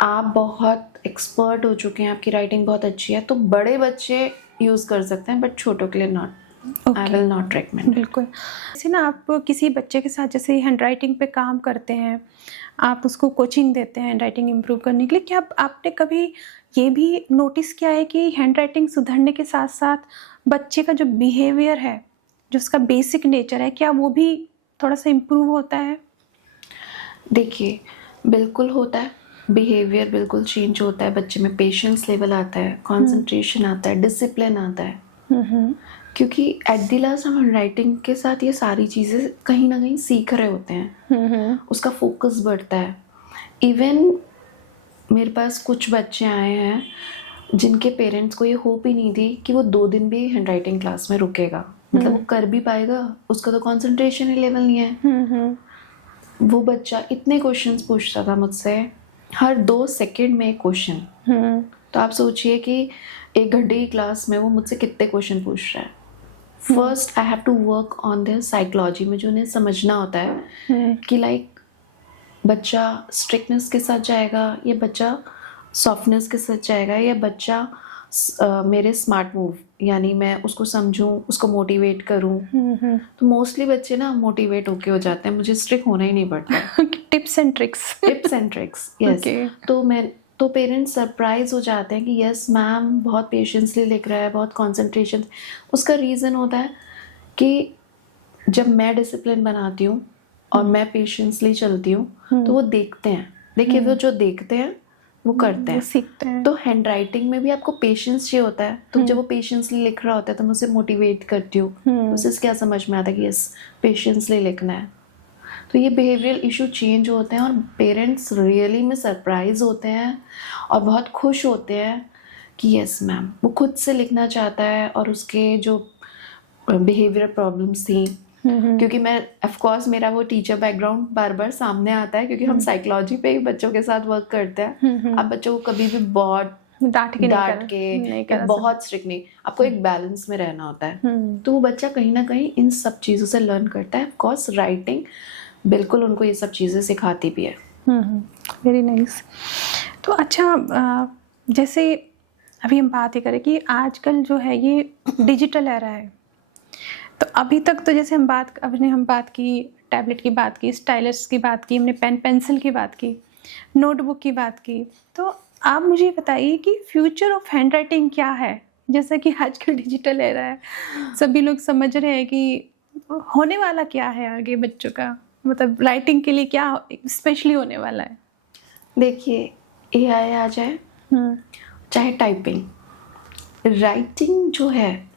आप बहुत एक्सपर्ट हो चुके हैं, आपकी राइटिंग बहुत अच्छी है, तो बड़े बच्चे यूज़ कर सकते हैं, बट छोटों के लिए not. I will not recommend. बिल्कुल। जैसे ना, आप किसी बच्चे के साथ जैसे हैंड राइटिंग पे काम करते हैं, आप उसको कोचिंग देते हैं हैंड राइटिंग इम्प्रूव करने के लिए, क्या आपने कभी ये भी नोटिस किया है कि हैंड राइटिंग सुधरने के साथ साथ बच्चे का जो बिहेवियर है, जो उसका बेसिक नेचर है, क्या वो भी थोड़ा सा इम्प्रूव होता है? देखिए, बिल्कुल होता है, बिहेवियर बिल्कुल चेंज होता है, बच्चे में पेशेंस लेवल आता है, कंसंट्रेशन आता है, डिसिप्लिन आता है। क्योंकि एट द लास्ट हम राइटिंग के साथ ये सारी चीज़ें कहीं ना कहीं सीख रहे होते हैं, उसका फोकस बढ़ता है। इवन मेरे पास कुछ बच्चे आए हैं जिनके पेरेंट्स को ये होप ही नहीं थी कि वो 2 दिन भी हैंड राइटिंग क्लास में रुकेगा, मतलब वो कर भी पाएगा, उसका तो कंसंट्रेशन ही लेवल नहीं है। वो बच्चा इतने क्वेश्चंस पूछता था मुझसे, हर 2 सेकंड में एक क्वेश्चन। तो आप सोचिए कि 1 घंटे की क्लास में वो मुझसे कितने क्वेश्चन पूछ रहा है। First I have to work on their psychology. मुझे उन्हें समझना होता है कि लाइक बच्चा स्ट्रिक्टनेस के साथ जाएगा या बच्चा सॉफ्टनेस के साथ जाएगा, या बच्चा मेरे स्मार्ट मूव, यानी मैं उसको समझूं, उसको मोटिवेट करूं। तो मोस्टली बच्चे ना मोटिवेट होके हो जाते हैं, मुझे स्ट्रिक्ट होना ही नहीं पड़ता। Tips and tricks. यस। तो पेरेंट्स सरप्राइज हो जाते हैं कि यस मैम बहुत पेशेंसली लिख रहा है, बहुत कंसंट्रेशन। उसका रीज़न होता है कि जब मैं डिसिप्लिन बनाती हूँ और मैं पेशेंसली चलती हूँ, तो वो देखते हैं। देखिए, वो जो देखते हैं वो करते हैं, सीखते हैं। तो हैंड राइटिंग में भी आपको पेशेंस चाहिए होता है। तो जब वो पेशेंसली लिख रहा होता है तो मैं उसे मोटिवेट करती हूँ, उसे क्या समझ में आता है कि यस पेशेंसली लिखना है। तो ये बिहेवियरल इशू चेंज होते हैं और पेरेंट्स रियली में सरप्राइज होते हैं और बहुत खुश होते हैं कि यस मैम वो खुद से लिखना चाहता है, और उसके जो बिहेवियर प्रॉब्लम्स थी, क्योंकि मैं ऑफ कोर्स मेरा वो टीचर बैकग्राउंड बार बार सामने आता है, क्योंकि हम साइकोलॉजी पे ही बच्चों के साथ वर्क करते हैं। आप बच्चों को कभी भी बहुत डांट के डांट नहीं के करा बहुत स्ट्रिक्ट नहीं, आपको एक बैलेंस में रहना होता है। हम्म। तो वो बच्चा कहीं ना कहीं इन सब चीज़ों से लर्न करता है। ऑफकोर्स राइटिंग बिल्कुल उनको ये सब चीज़ें सिखाती भी है। Very nice. तो अच्छा, जैसे अभी हम बात ही करें कि आजकल जो है ये डिजिटल एरा है, तो अभी तक तो जैसे हम बात की, टैबलेट की बात की, स्टाइलस की बात की, हमने पेन पेंसिल की बात की, नोटबुक की बात की, तो आप मुझे बताइए कि फ्यूचर ऑफ हैंड राइटिंग क्या है? जैसा कि आजकल डिजिटल एरा है, सभी लोग समझ रहे हैं कि होने वाला क्या है आगे बच्चों का, मतलब राइटिंग के लिए क्या स्पेशली होने वाला है? देखिए, एआई आ जाए चाहे टाइपिंग, राइटिंग जो है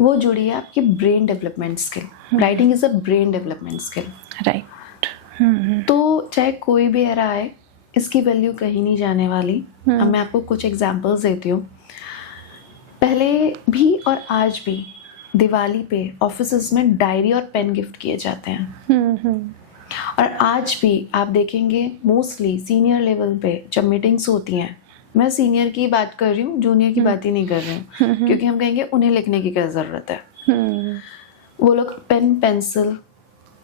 वो जुड़ी है आपकी brain development skill. Writing is a brain development skill, right. तो चाहे कोई भी एरा आए, इसकी वैल्यू कहीं नहीं जाने वाली। अब मैं आपको कुछ एग्जांपल्स देती हूँ। पहले भी और आज भी दिवाली पे ऑफिसेज में डायरी और पेन गिफ्ट किए जाते हैं। और आज भी आप देखेंगे मोस्टली सीनियर लेवल पे जब मीटिंग्स होती हैं, मैं सीनियर की बात कर रही हूँ, जूनियर की बात ही नहीं कर रही हूँ, क्योंकि हम कहेंगे उन्हें लिखने की क्या ज़रूरत है। वो लोग पेन पेंसिल,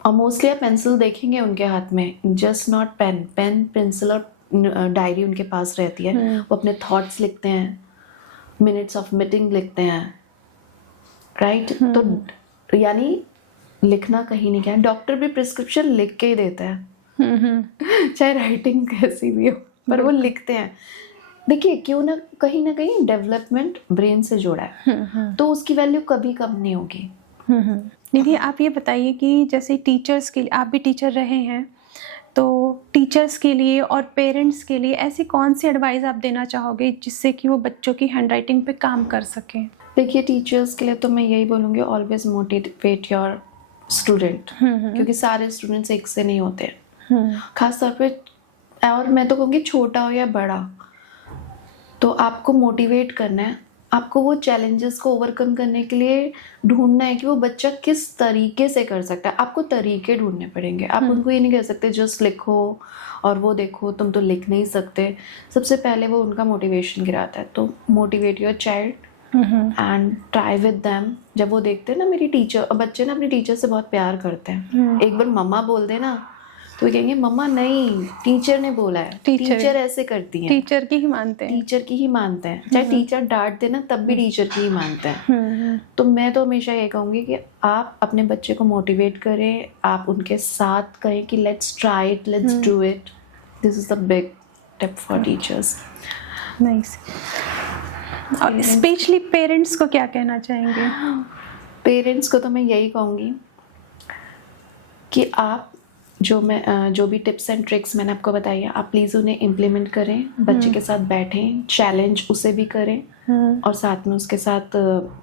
और मोस्टली आप पेंसिल देखेंगे उनके हाथ में, just not pen, pen pencil और डायरी उनके पास रहती है। वो अपने थॉट्स लिखते हैं, मिनट्स ऑफ मीटिंग लिखते हैं, राइट। तो यानी लिखना कहीं नहीं गया। डॉक्टर भी प्रिस्क्रिप्शन लिख के ही देता है चाहे राइटिंग कैसी भी हो, पर वो लिखते हैं। देखिए, क्यों ना कहीं डेवलपमेंट ब्रेन से जुड़ा है, तो उसकी वैल्यू कभी कम नहीं होगी। दीदी, आप ये बताइए कि जैसे टीचर्स के लिए, आप भी टीचर रहे हैं, तो टीचर्स के लिए और पेरेंट्स के लिए ऐसी कौन सी एडवाइस आप देना चाहोगे जिससे कि वो बच्चों की हैंडराइटिंग पे काम कर सकें? देखिए, टीचर्स के लिए तो मैं यही बोलूँगी, ऑलवेज मोटिवेट योर स्टूडेंट, क्योंकि सारे स्टूडेंट्स एक से नहीं होते। खास तौर पे, और मैं तो कहूँगी छोटा हो या बड़ा, तो आपको मोटिवेट करना है। आपको वो चैलेंजेस को ओवरकम करने के लिए ढूंढना है कि वो बच्चा किस तरीके से कर सकता है। आपको तरीके ढूंढने पड़ेंगे। आप उनको ये नहीं कह सकते जस्ट लिखो और वो देखो तुम तो लिख नहीं सकते। सबसे पहले वो उनका मोटिवेशन गिराता है। तो motivate your child and try with them. जब वो देखते हैं ना मेरी टीचर, बच्चे ना अपनी टीचर से बहुत प्यार करते हैं। एक बार मम्मा बोल दे ना तो कहेंगे मम्मा नहीं, टीचर ने बोला है, टीचर ऐसे करती है, टीचर की ही मानते हैं, टीचर की ही मानते हैं। चाहे टीचर डांट देना तब भी टीचर की ही मानते हैं। तो मैं तो हमेशा ये कहूँगी कि आप अपने बच्चे को मोटिवेट करें, आप उनके साथ कहें कि let's try it, let's do it. This is the big tip for teachers. Nice. और स्पेशली पेरेंट्स को क्या कहना चाहेंगे? पेरेंट्स को तो मैं यही कहूँगी कि आप जो भी टिप्स एंड ट्रिक्स मैंने आपको बताई है, आप प्लीज़ उन्हें इम्प्लीमेंट करें, बच्चे के साथ बैठें, चैलेंज उसे भी करें, और साथ में उसके साथ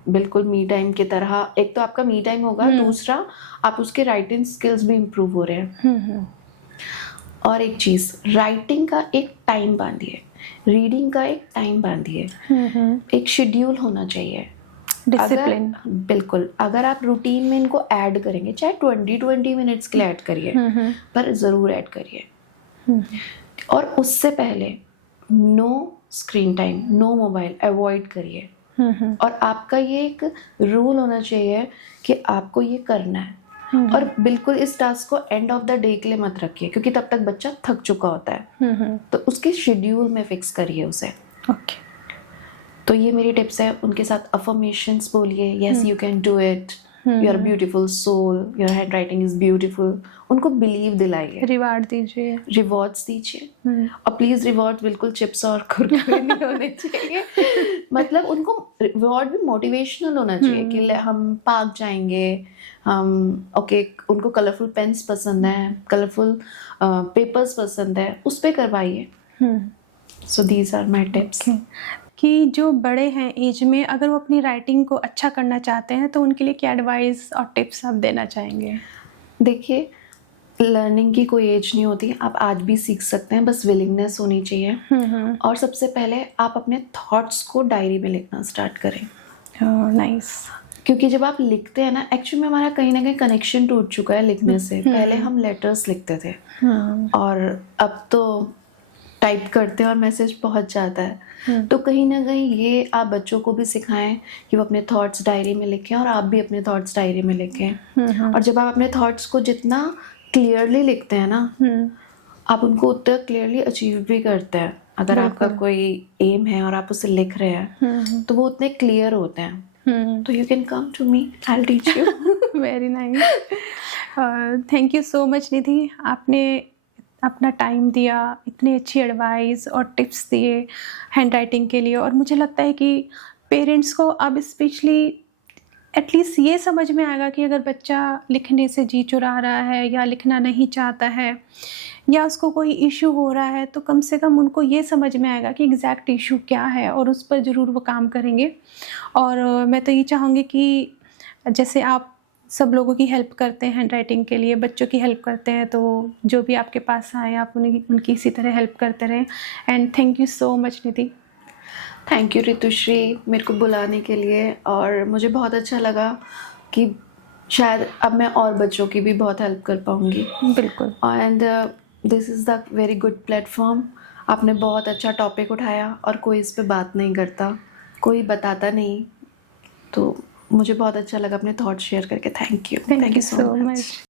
बिल्कुल मी टाइम की तरह, एक तो आपका मी टाइम होगा, दूसरा आप उसके राइटिंग स्किल्स भी इम्प्रूव हो रहे हैं। और एक चीज़, राइटिंग का एक टाइम बांधिए, रीडिंग का एक टाइम बांधिए, एक शेड्यूल होना चाहिए, डिसिप्लिन। बिल्कुल, अगर आप रूटीन में इनको ऐड करेंगे, चाहे 20 मिनट्स के लिए ऐड करिए, पर ज़रूर ऐड करिए। और उससे पहले no screen time, no mobile, avoid करिए। और आपका ये एक रूल होना चाहिए कि आपको ये करना है। और बिल्कुल इस टास्क को एंड ऑफ द डे के लिए मत रखिए, क्योंकि तब तक बच्चा थक चुका होता है। तो उसके शेड्यूल में फिक्स करिए उसे। ओके। तो ये मेरी टिप्स है। उनके साथ अफर्मेशंस बोलिए, yes you can do it, you are beautiful soul, your handwriting is beautiful. उनको बिलीव दिलाइए, रिवार्ड दीजिए, रिवॉर्ड्स दीजिए। और प्लीज रिवॉर्ड बिल्कुल चिप्स और कुरकुरे नहीं होने चाहिए। मतलब उनको रिवॉर्ड भी मोटिवेशनल होना चाहिए कि हम पार्क जाएंगे, हम उनको कलरफुल पेन्स पसंद है, कलरफुल पेपर्स पसंद है, उस पर करवाइए। So these are my tips. कि जो बड़े हैं एज में, अगर वो अपनी राइटिंग को अच्छा करना चाहते हैं तो उनके लिए क्या एडवाइस और टिप्स आप देना चाहेंगे? देखिए, लर्निंग की कोई एज नहीं होती, आप आज भी सीख सकते हैं, बस विलिंगनेस होनी चाहिए। और सबसे पहले आप अपने थॉट्स को डायरी में लिखना स्टार्ट करें। नाइस। क्योंकि जब आप लिखते हैं ना, एक्चुअली में हमारा कहीं ना कहीं कनेक्शन टूट चुका है लिखने से। पहले हम लेटर्स लिखते थे, और अब तो टाइप करते हैं और मैसेज पहुंच जाता है। तो कहीं ना कहीं ये आप बच्चों को भी सिखाएं कि वो अपने थॉट्स डायरी में लिखें और आप भी अपने थॉट्स डायरी में लिखें। और जब आप अपने थॉट्स को जितना क्लियरली लिखते हैं ना, आप उनको उतना क्लियरली अचीव भी करते हैं। अगर आपका कोई एम है और आप उसे लिख रहे हैं तो वो उतने क्लियर होते हैं। तो you can come to me, I will teach you. Very nice, thank you so much Nidhi. आपने अपना टाइम दिया, इतनी अच्छी एडवाइस और टिप्स दिए हैंड राइटिंग के लिए। और मुझे लगता है कि पेरेंट्स को अब स्पेशली एटलीस्ट ये समझ में आएगा कि अगर बच्चा लिखने से जी चुरा रहा है या लिखना नहीं चाहता है या उसको कोई इशू हो रहा है, तो कम से कम उनको ये समझ में आएगा कि एग्जैक्ट इशू क्या है और उस पर ज़रूर वो काम करेंगे। और मैं तो ये चाहूँगी कि जैसे आप सब लोगों की हेल्प करते हैं हैंड राइटिंग के लिए, बच्चों की हेल्प करते हैं, तो जो भी आपके पास आए आप उनकी इसी तरह हेल्प करते रहें। And thank you so much Nidhi. Thank you Ritushree मेरे को बुलाने के लिए। और मुझे बहुत अच्छा लगा कि शायद अब मैं और बच्चों की भी बहुत हेल्प कर पाऊँगी। बिल्कुल। And this is the very good platform. आपने बहुत अच्छा टॉपिक उठाया और कोई इस पे बात नहीं करता, कोई बताता नहीं, तो मुझे बहुत अच्छा लगा अपने थॉट्स शेयर करके। Thank you so much.